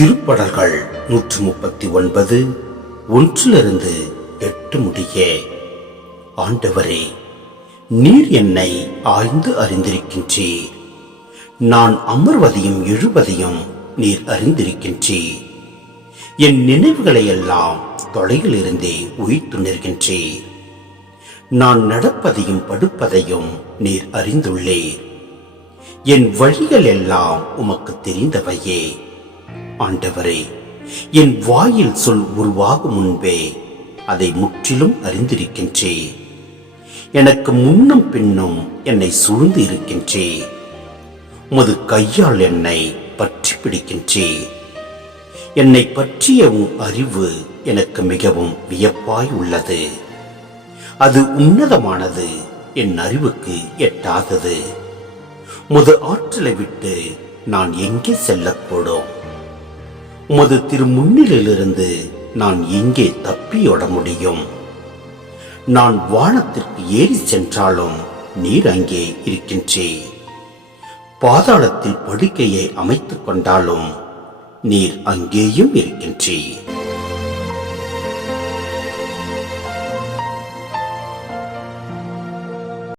திருப்படல்கள் நூற்று முப்பத்தி ஒன்பது ஒன்றிலிருந்து எட்டு முடிய. ஆண்டவரே நீர் என்னை ஆய்ந்து அறிந்திருக்கின்றீர். நான் அமர்வதையும் எழுவதையும் நீர் அறிந்திருக்கின்றீர். என் நினைவுகளை எல்லாம் தொலைவில் இருந்தே உயிர்த்து நிற்கின்றீர். நான் நடப்பதையும் படுப்பதையும் நீர் அறிந்துள்ளீர். என் வழிகள் எல்லாம் உமக்கு தெரிந்தவையே. ஆண்டவரே என் வாயில் சொல் உருவாகும் முன்பே அதை முற்றிலும் அறிந்திருக்கின்றே. எனக்கு முன்னும் பின்னும் என்னை சூழ்ந்து இருக்கின்றே. உமது கையால் என்னை பற்றி பிடிக்கின்றே. என்னை பற்றிய உன் அறிவு எனக்கு மிகவும் வியப்பாய் உள்ளது. அது உன்னதமானது என் அறிவுக்கு எட்டாதது. முது ஆற்றலை விட்டு நான் எங்கே செல்லக்கூடும்? உமது திருமுன்னிலிருந்து நான் எங்கே தப்பியோட முடியும். நான் வானத்திற்கு ஏறி சென்றாலும் நீர் அங்கே இருக்கின்றே பாதாளத்தில் படுக்கையை அமைத்துக் கொண்டாலும் நீர் அங்கேயும் இருக்கின்றே